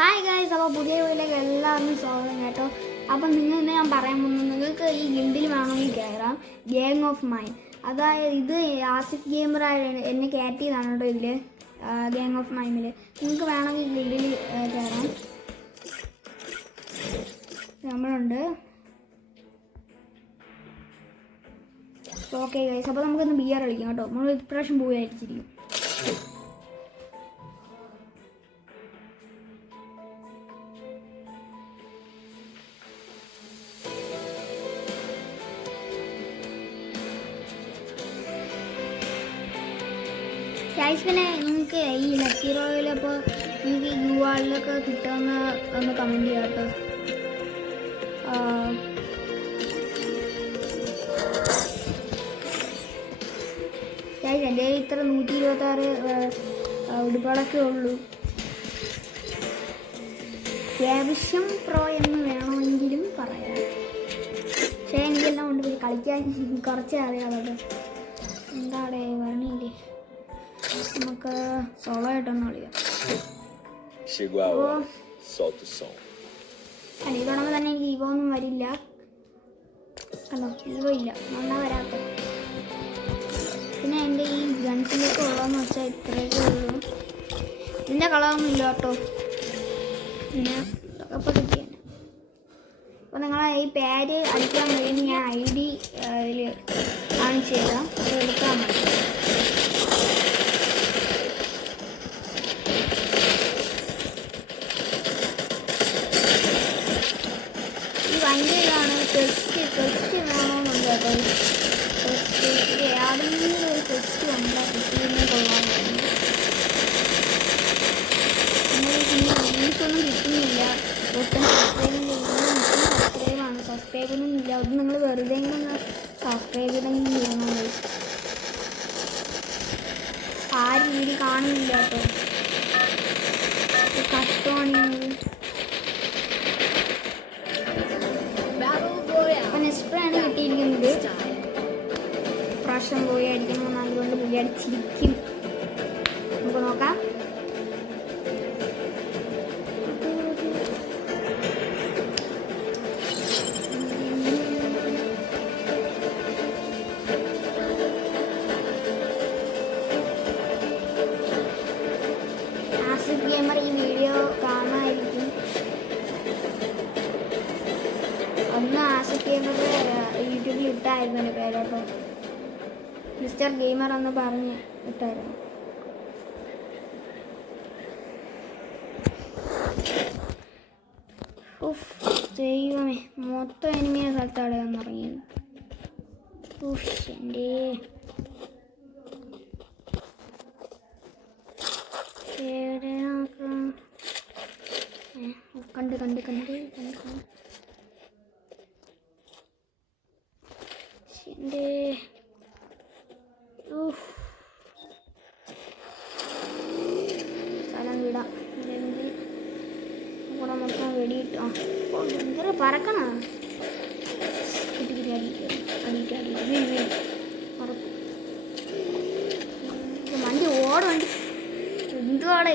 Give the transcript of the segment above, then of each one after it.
Hi guys, അപ്പോൾ പുതിയ വീട്ടിലേക്ക് എല്ലാവരും സ്വാഗതം കേട്ടോ. അപ്പം ഇന്ന് ഞാൻ പറയാൻ പോകുന്നത്, നിങ്ങൾക്ക് ഈ ഗിൽഡിൽ വേണമെങ്കിൽ കയറാം. ഗ്യാങ് ഓഫ് മൈൻ, അതായത് ഇത് ആസിഫ് ഗെയിമർ എന്നെ കയറ്റിയതാണ് കേട്ടോ. ഇതിൽ ഗ്യാങ് ഓഫ് മൈനിൽ നിങ്ങൾക്ക് വേണമെങ്കിൽ ഗിൽഡിൽ കയറാം. നമ്മളുണ്ട്. ഓക്കെ ഗൈസ്, അപ്പോൾ നമുക്കൊന്ന് ബിയർ കളിക്കാം കേട്ടോ. നമ്മൾ ഇപ്രാവശ്യം പോയി അടിച്ചിരിക്കും. ഗൈസ്, പിന്നെ നിങ്ങൾക്ക് ഈ ലക്കി റോയലപ്പോൾ നിങ്ങൾക്ക് യു ആറിലൊക്കെ കിട്ടുമെന്ന് ഒന്ന് കമൻറ്റ് ചെയ്യാം കേട്ടോ. ഗൈസ്, എൻ്റെ ഇത്ര 126 ഉടുപ്പുകളൊക്കെ ഉള്ളൂ. അത്യാവശ്യം പ്രോ എന്ന് വേണമെങ്കിലും പറയാം. പക്ഷേ എനിക്കെല്ലാം കൊണ്ട് പോയി കളിക്കാൻ കുറച്ചേ അറിയാമല്ലോ. എന്താടെ പറഞ്ഞില്ലേ, നമുക്ക് സോളോ ആയിട്ടൊന്ന് കളിക്കാം. ഈ തുടങ്ങുമ്പോൾ തന്നെ എനിക്ക് ഈവോ ഒന്നും വരില്ല. അല്ലോ, ഈവോ ഇല്ല, നന്നാ വരാത്ത. പിന്നെ എൻ്റെ ഈ ഗൺസിലേക്ക് ഉള്ളതെന്ന് വെച്ചാൽ ഇത്രയൊക്കെ ഉള്ളൂ. ഇതിൻ്റെ കളറൊന്നും ഇല്ല കേട്ടോ. പിന്നെ അപ്പോൾ കിട്ടിയാണ്. അപ്പോൾ നിങ്ങളെ ഈ പേര് അടിക്കാൻ വേണ്ടി ഞാൻ ID ഇതിൽ കാണിച്ചു തരാം. അത് എടുക്കാൻ മതി. ഭയങ്കര ഇതാണ്. ടെസ്റ്റ് വേണമെന്നുണ്ട് കേട്ടോ. ടെസ്റ്റ് ഏതെങ്കിലും ഒരു ടെസ്റ്റ് ഉണ്ട്, കിട്ടിയെന്ന് കൊള്ളാൻ. പിന്നെ വ്യൂസൊന്നും കിട്ടുന്നില്ല. ഒട്ടും സബ്സ്ക്രൈബൊന്നും ഇല്ല. അത് നിങ്ങൾ വെറുതെ ഇങ്ങനെ സബ്സ്ക്രൈബ് ചെയ്തെങ്കിലും ചെയ്യണം. ആരും വീഡിയോ കാണുന്നില്ല കേട്ടോ. കഷ്ടമാണ്. നെസ്പ്രയാണ് കിട്ടിയിരിക്കുന്നത്. പ്രാവശ്യം പോയി അടിക്കണം, അതുകൊണ്ട് പോയി അടിച്ചിരിക്കും. നമുക്ക് നോക്കാം. ആസിഫ് ഗെയിമർ ഈ വീഡിയോ കാണാമായിരിക്കും. ഒന്ന് ആസിഫ് ഗെയിമർ യൂട്യൂബിൽ ഇട്ടായിരുന്നു എൻ്റെ പേരോട്ടോ. മിസ്റ്റർ ഗെയിമർ എന്ന് പറഞ്ഞ് ഇട്ടായിരുന്നു. ദൈവമേ, മൊത്തം എനിമിയെ സ്ഥലത്താണ് വന്നിറങ്ങിയത്. എൻ്റെ കണ്ട് കണ്ട് കണ്ട് കണ്ട് കണ്ട് എൻ്റെ സ്ഥലം വിടാം. കൂടെ മൊത്തം വെടിയിട്ട് ഭയങ്കര പറക്കണ കിട്ടി അടിയിട്ട് ഉറപ്പ്. വണ്ടി ഓടുവണ്ടി എന്തുവാടെ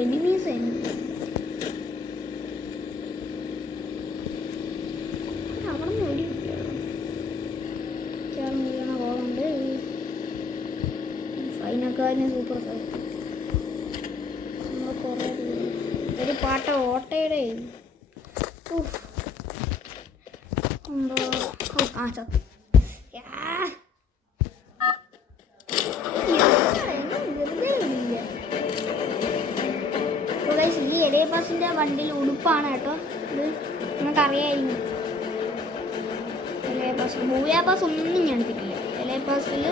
എനിമീസ് അവിടെ നിന്ന് ഓടി ചേർന്ന് വീണ പോകുന്നുണ്ട്. ഫൈനക്കാരന് സൂപ്പർ സ്ഥലത്ത് നമ്മൾ കുറേ ഒരു പാട്ട ഓട്ടയുടെ ചത്തു. ഈ എലേ പാസിൻ്റെ വണ്ടിയിൽ ഉടുപ്പാണ് കേട്ടോ. ഇത് നിങ്ങൾക്കറിയായിരുന്നു. എലേ പാസ് ബൂയാ പാസ് ഒന്നും ഞാൻ എടുത്തിട്ടില്ല. എലേ പാസിൽ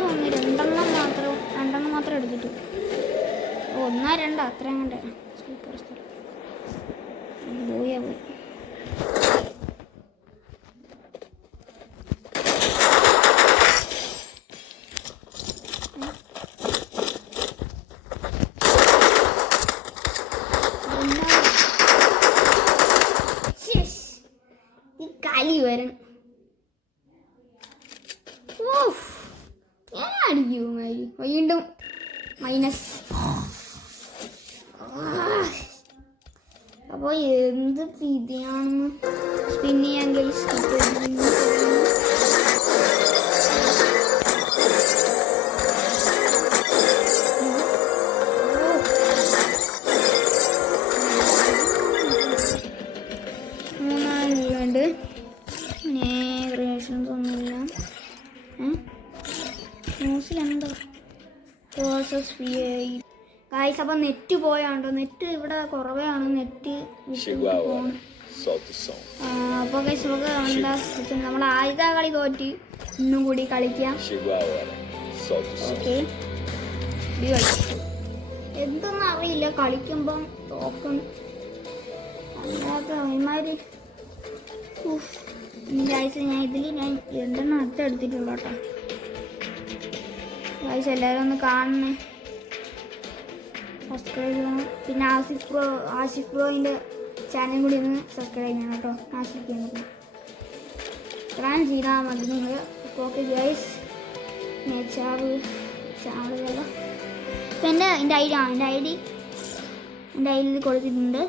രണ്ടെണ്ണം മാത്രം എടുത്തിട്ടു. 1 2 അത്രയും കണ്ടേ. സൂപ്പർ സ്ഥലം. ബൂയാ പോയി. ഈ കലി വരണം. അടിക്കുമാരി വീണ്ടും മൈനസ്. അപ്പോൾ എന്ത് വിധിയാണെന്ന് സ്പിൻ ചെയ്യാൻ ഗൈസ്. മൂന്നാലുണ്ട് ക്രിയേഷൻസ് ഒന്നുമില്ല. ന്യൂസിലെന്തോ പ്രോസസ് ഗൈസ്. അപ്പം നെറ്റ് പോയാണ്ടോ? നെറ്റ് ഇവിടെ കുറവാണ്. നെറ്റ് പോണ്. അപ്പോൾ ഗൈസ് നമുക്ക് എന്താ നമ്മൾ ആദ്യത്തെ കളി തോറ്റി ഇന്നും കൂടി കളിക്കാം. ഓക്കെ എന്തൊന്നും അറിയില്ല കളിക്കുമ്പം തോക്കണം. അല്ലാതെ അവന്മാര് ഗൈസ് ഞാൻ ഇതിൽ ഞാൻ രണ്ടെണ്ണം അടുത്തെടുത്തിട്ടുള്ളൂ കേട്ടോ ഗൈസ്. എല്ലാവരും ഒന്ന് കാണണേ, സബ്സ്ക്രൈബ് ചെയ്യണം. പിന്നെ ആസിഫ് ബ്രോയിൻ്റെ ചാനൽ കൂടി ഒന്ന് സബ്സ്ക്രൈബ് ചെയ്യണം കേട്ടോ. ആസിഫ് ചെയ്യുന്നത് പ്ലാൻ ചെയ്താൽ മതി നിങ്ങൾ. ഓക്കെ ഗൈസ് ചാവലല്ല. ഇപ്പം എൻ്റെ ഐ ഡി ഇത് കൊടുത്തിട്ടുണ്ട്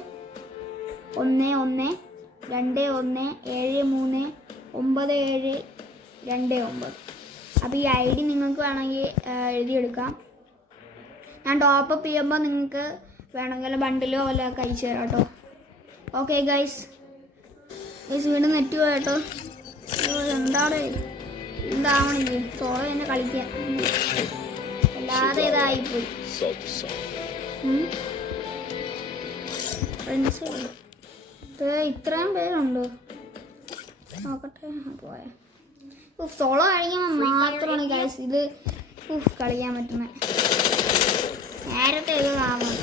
1121739729. അപ്പോൾ ഈ ഐ ഡി നിങ്ങൾക്ക് വേണമെങ്കിൽ എഴുതിയെടുക്കാം. ഞാൻ ടോപ്പപ്പ് ചെയ്യുമ്പോൾ നിങ്ങൾക്ക് വേണമെങ്കിൽ ബണ്ടിലോ വല്ല കഴിച്ചു തരാം കേട്ടോ. ഓക്കെ ഗൈസ് വീണ്ടും നെറ്റ് പോയ കേട്ടോ. എന്താവണില്ലേ സോളോ തന്നെ കളിക്കാൻ. അല്ലാതെ ഇതായിപ്പോയി ഫ്രണ്ട്സ്. ഇത്രയും പേരുണ്ടോ നോക്കട്ടെ. പോയ സോളോ കളിക്കുമ്പോൾ മാത്രമാണ് ഗൈസ് ഇത് കളിക്കാൻ പറ്റുന്നത്. നേരത്തെ ഇത് കാണും.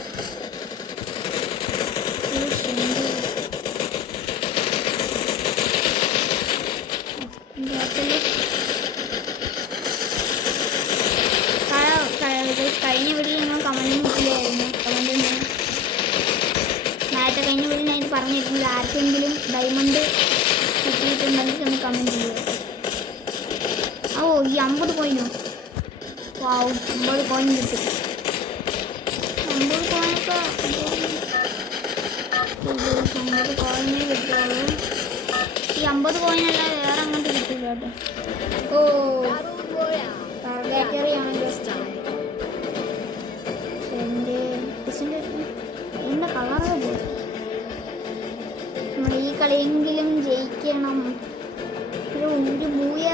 കഴിഞ്ഞ വീട്ടിൽ ഞങ്ങൾ കമൻറ്റും കിട്ടില്ലായിരുന്നു. നേരത്തെ കഴിഞ്ഞ വീട്ടിൽ ഞാൻ ഇത് പറഞ്ഞിരുന്നത് ആർക്കെങ്കിലും ഡയമണ്ട് കിട്ടിയിട്ടുണ്ടെങ്കിൽ ഒന്ന് കമൻറ്റ് ചെയ്യുക. ഓ ഈ 50 കോയിനോ? വാവ് 50 കോയിൻ കിട്ടും. 50 കോയിനൊക്കെ 50 കോയിനേ കിട്ടുള്ളൂ. ഈ 50 കോയിനല്ല വേറെ അങ്ങോട്ട് കിട്ടില്ല കേട്ടോ. ഓ കറിയാണല്ലോ എൻ്റെ കളറൊക്കെ പോയി. നമ്മൾ ഈ കളിയെങ്കിലും ജയിക്കണം. ഒരു മൂയ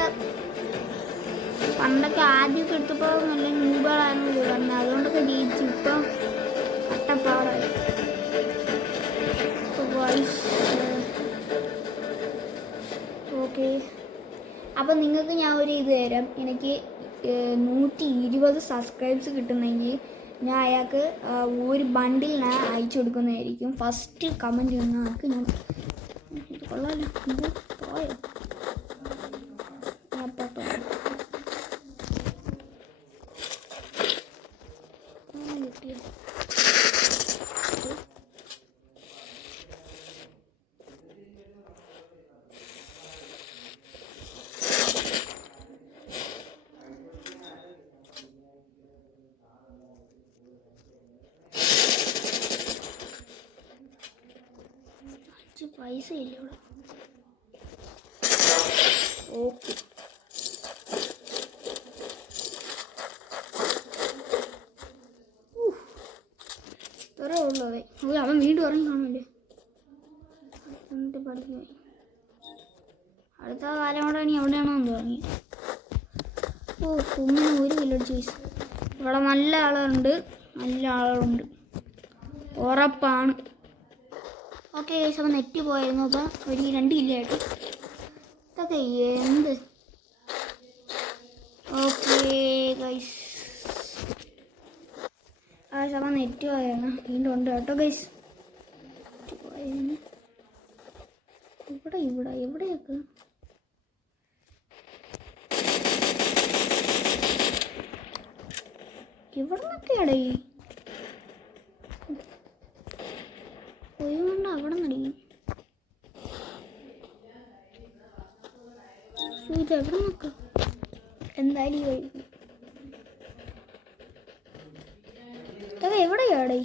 പണ്ടൊക്കെ ആദ്യമൊക്കെ എടുത്തപ്പോൾ നല്ല ന്യൂബുകളായിരുന്നു പറഞ്ഞത്. അതുകൊണ്ടൊക്കെ ജയിച്ചു. ഇപ്പം കട്ടപ്പാടായി. ഓക്കെ അപ്പം നിങ്ങൾക്ക് ഞാൻ ഒരു ഇത് തരാം. എനിക്ക് 120 സബ്സ്ക്രൈബ്സ് കിട്ടുന്നെങ്കിൽ ഞാൻ അയാൾക്ക് ഒരു ബണ്ടിൽ ഞാൻ അയച്ചു കൊടുക്കുന്നതായിരിക്കും. ഫസ്റ്റ് കമൻറ്റ് ചെയ്യുന്ന ആൾക്ക് ഞാൻ കൊള്ളാമല്ലോ പോയോ കിട്ടിയോ. പൈസ ഇല്ല ഇവിടെ. ഓക്കെ ഇത്രേ ഉള്ളൂ. അതെ അവൻ വീണ്ടും ഇറങ്ങി കാണൂല്ലേ. എന്നിട്ട് പഠിക്കുമായി അടുത്ത കാലം കൂടെ ഇനി എവിടെയാണോ എന്ന് തുടങ്ങി. ഓ കുമ്മിന് 1 കിലോ ചേസ്. ഇവിടെ നല്ല ആളുകളുണ്ട് ഉറപ്പാണ്. ഓക്കെ ഗൈസ് അപ്പോൾ നെറ്റ് പോയിരുന്നു. അപ്പോൾ ഒരു 2 കിലോ ആയിട്ട് ഇതൊക്കെ എന്ത്. ഓക്കെ ഗൈസ് അപ്പോൾ നെറ്റ് പോയായിരുന്നു. വീണ്ടും ഉണ്ട് കേട്ടോ ഗൈസ്. ഇവിടെ എവിടെയൊക്കെ ഇവിടെ നിന്നൊക്കെയാടേ പോയിക്കൊണ്ട് അവിടെ നടിക്കും. ഇത് എവിടെ നോക്കാം. എന്തായാലും ഈ വഴി എവിടെയാടേ?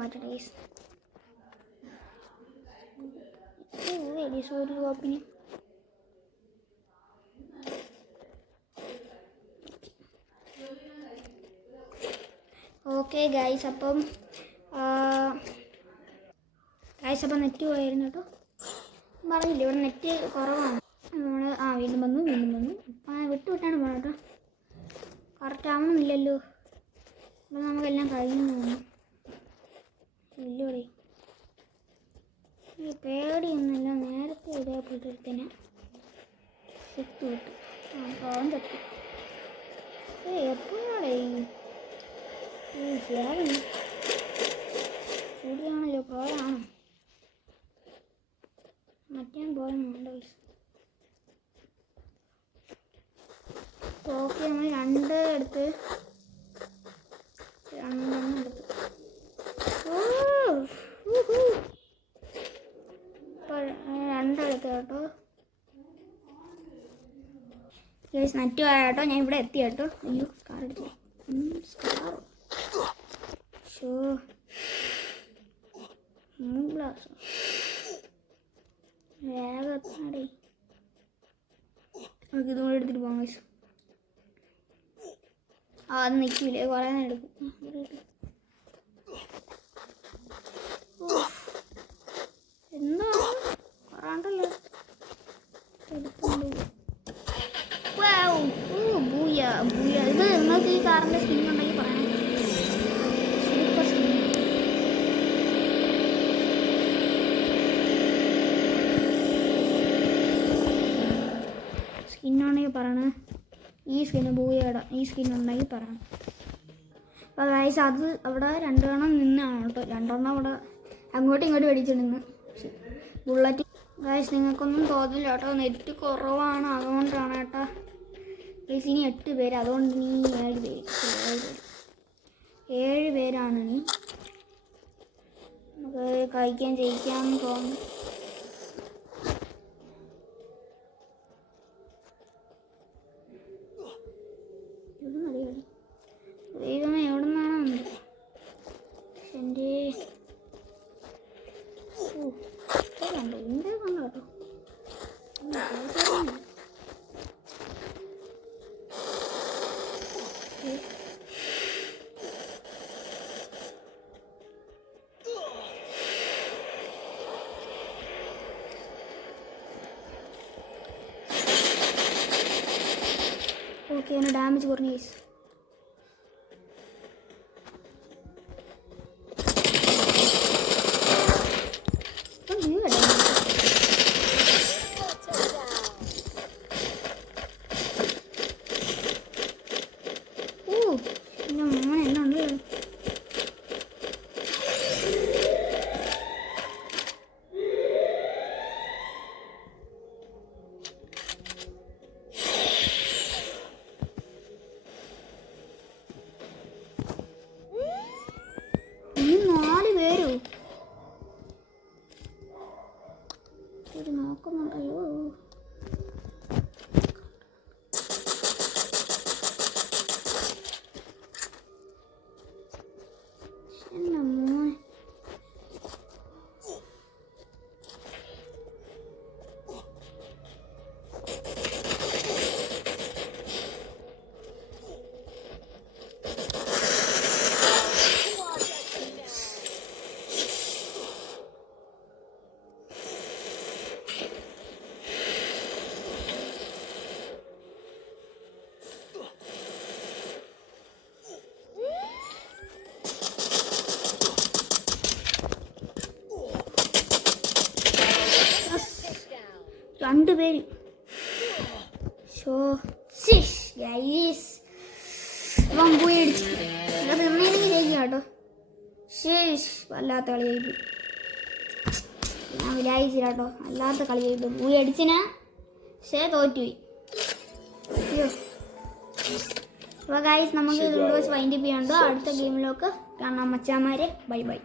മാറ്റണേ സൂര്യ കോപ്പിന്. ഓക്കെ ഗൈസ്, അപ്പം നെറ്റ് പോയായിരുന്നു കേട്ടോ. പറഞ്ഞില്ല ഇവിടെ നെറ്റ് കുറവാണ്. നമ്മൾ വീണ്ടും വന്നു വിട്ടാണ് പോകണം കേട്ടോ. കറക്റ്റ് ആവണമെന്നില്ലല്ലോ. അപ്പം നമുക്കെല്ലാം കഴിഞ്ഞു തോന്നുന്നു. ഇല്ലൂടെ പേടിയൊന്നുമില്ല. നേരത്തെ ഇതേപോലത്തെ സെറ്റ് കിട്ടും. പോകാൻ തട്ടി എപ്പോഴാണേ ചൂടിയാണല്ലോ. പോയാണോ മറ്റേ പോയുണ്ടോ? ഓക്കെ, നമ്മൾ രണ്ടെണ്ണം എടുത്ത് രണ്ടെടുത്ത് കേട്ടോ. നെറ്റ് കേട്ടോ. ഞാൻ ഇവിടെ എത്തി കേട്ടോ. അയ്യോ, സ്കാർ അടിച്ചേ. സ്കാർ ഷോ ഗ്ലാസ് വേഗം എത്തണടേ. നമുക്ക് ഇതും കൂടെ എടുത്തിട്ട് പോകാം. അത് നിൽക്കില്ലേ, കുറേ നേരം എടുക്കും. എന്താ പറയാണ്ടല്ലോ. ഇത് നിങ്ങൾക്ക് ഈ കാറിൻ്റെ സ്കിൻ ഉണ്ടെങ്കിൽ പറയണേ. സൂപ്പർ സ്കിന്നാണെങ്കിൽ പറയണേ. ഈ സ്കിന്ന് ബൂയയുടെ ഈ സ്കിന്നുണ്ടെങ്കിൽ പറയണം. അപ്പോൾ ഗൈസ്, അത് അവിടെ രണ്ടെണ്ണം നിന്നാണ് കേട്ടോ. രണ്ടെണ്ണം അവിടെ അങ്ങോട്ടും ഇങ്ങോട്ടും അടിച്ചിടുന്നു. ബുള്ളറ്റ് ഗൈസ്, നിങ്ങൾക്കൊന്നും തോന്നില്ല കേട്ടോ. നെറ്റ് കുറവാണ്, അതുകൊണ്ടാണ് കേട്ടോ. ഗൈസ്, ഇനി 8 പേര്, അതുകൊണ്ട് ഇനി 7 പേര്. 7 പേരാണ്. ഇനി നമുക്ക് കഴിക്കാൻ ജയിക്കാൻ തോന്നുന്നു. ദൈവമേ, എവിടെ നിന്നാണ് എൻ്റെ കണ്ടോ എൻ്റെ കണ്ടോ കേട്ടോ. ഓക്കെ, അതിന് ഡാമേജ് കുറഞ്ഞു ഗൈസ്. നോക്കുന്നുണ്ടല്ലോ. രണ്ടുപേര് പോയി അടിച്ചു. കേട്ടോ. വല്ലാത്ത കളിയായി. ഞാൻ വിചാരിച്ചില്ല കേട്ടോ, അല്ലാത്ത കളി ചെയ്തു പോയി അടിച്ചിന്, പക്ഷേ തോറ്റുപോയി. അയ്യോ. അപ്പോൾ ഗൈസ് നമുക്ക് വീഡിയോസ് വൈൻഡ് അപ്പ് ചെയ്യാനുണ്ടോ? അടുത്ത ഗെയിമിലൊക്കെ കാണാം മച്ചാമാരെ. Bye bye.